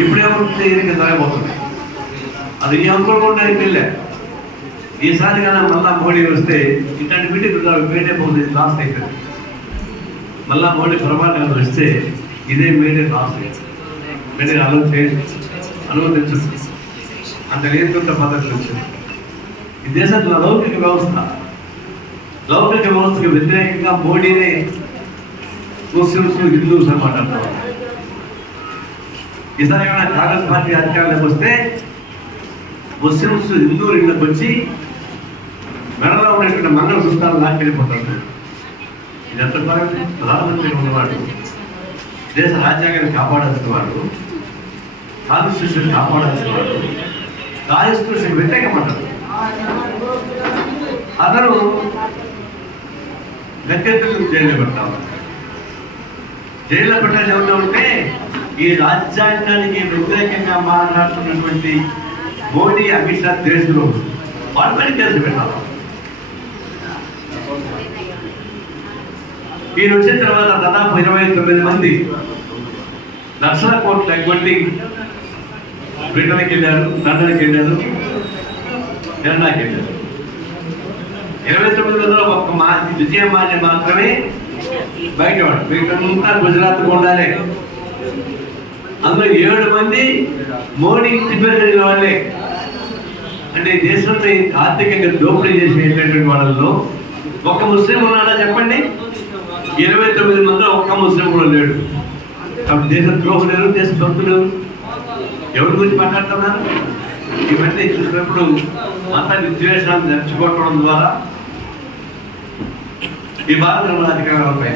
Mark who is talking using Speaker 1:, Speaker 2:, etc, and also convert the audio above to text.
Speaker 1: ఇప్పుడు ఏమవుతుంది ఈయనకి జరగబోతుంది అది ఈ అనుకోకుండా వెళ్ళే. ఈసారి కానీ మళ్ళా మోడీ వస్తే ఇట్లాంటి మీటింగ్ మీడియా పోతుంది లాస్ట్ అయిపోయింది. మళ్ళా మోడీ ప్రభాకర్ వస్తే ఇదే మీడియా లాస్ట్ మీడియా అలౌ చేయండి అనుమతించు అంత లేకుండా పద్ధతులు వచ్చింది ఈ దేశంలో లౌకిక వ్యవస్థ లౌకిక వ్యవస్థకు వ్యతిరేకంగా మోడీనే ముస్లిమ్స్ హిందూస్ అనమాట అంటారు ఈసారి ఏమైనా కాంగ్రెస్ పార్టీ అధికారంలోకి వస్తే ముస్లిమ్స్ హిందువులు ఇళ్ళకి వచ్చి మెడలో ఉన్నటువంటి మంగళ మంగళసూత్రాలు లాక్కెళ్ళిపోతారు. ఇది ఎంత ప్రధానమంత్రి ఉన్నవాడు దేశ రాజ్యాంగాన్ని కాపాడాల్సిన వాడు కాన్స్టిట్యూషన్ కాపాడాల్సిన వాడు కాన్స్టిట్యూషన్ వ్యతిరేకమంటారు అతను గట్టెత్తులు జైల్లో పెట్టాలి. జైల్లో పెట్టాలి ఎవరిలో ఉంటే ఈ రాజ్యాంగానికి వ్యతిరేకంగా మాట్లాడుతున్నటువంటి మోడీ అమిత్ షా దేశంలో వాళ్ళ పని కేసు పెట్టాలి? ఈయన వచ్చిన తర్వాత దాదాపు ఇరవై తొమ్మిది మంది లక్షల కోట్ల ఎగ్గొట్టి బ్రిటన్కి వెళ్ళారు లండన్కి వెళ్ళారు కెనడాకి వెళ్ళారు ఇరవై తొమ్మిది మందిలో ఒక్క మా విజయమాన్య మాత్రమే బయటవాడు వీటంతా గుజరాత్కు ఉండాలి. అందులో ఏడు మంది మోడీ ఇంటి వాళ్ళే. అంటే దేశంలో ఆర్థికంగా దోపిడీ చేసేటటువంటి వాళ్ళలో ఒక్క ముస్లిం ఉన్నాడా చెప్పండి? ఇరవై తొమ్మిది మందిలో ఒక్క ముస్లిం కూడా లేడు. కాబట్టి దేశ ద్రోహం లేరు దేశ భక్తులు లేరు ఎవరి గురించి మాట్లాడుతున్నారు? ఇవన్నీ చూసినప్పుడు మత విద్వేషాలు నడుచుకోవడం ద్వారా ఈ భారత అధికారాలపై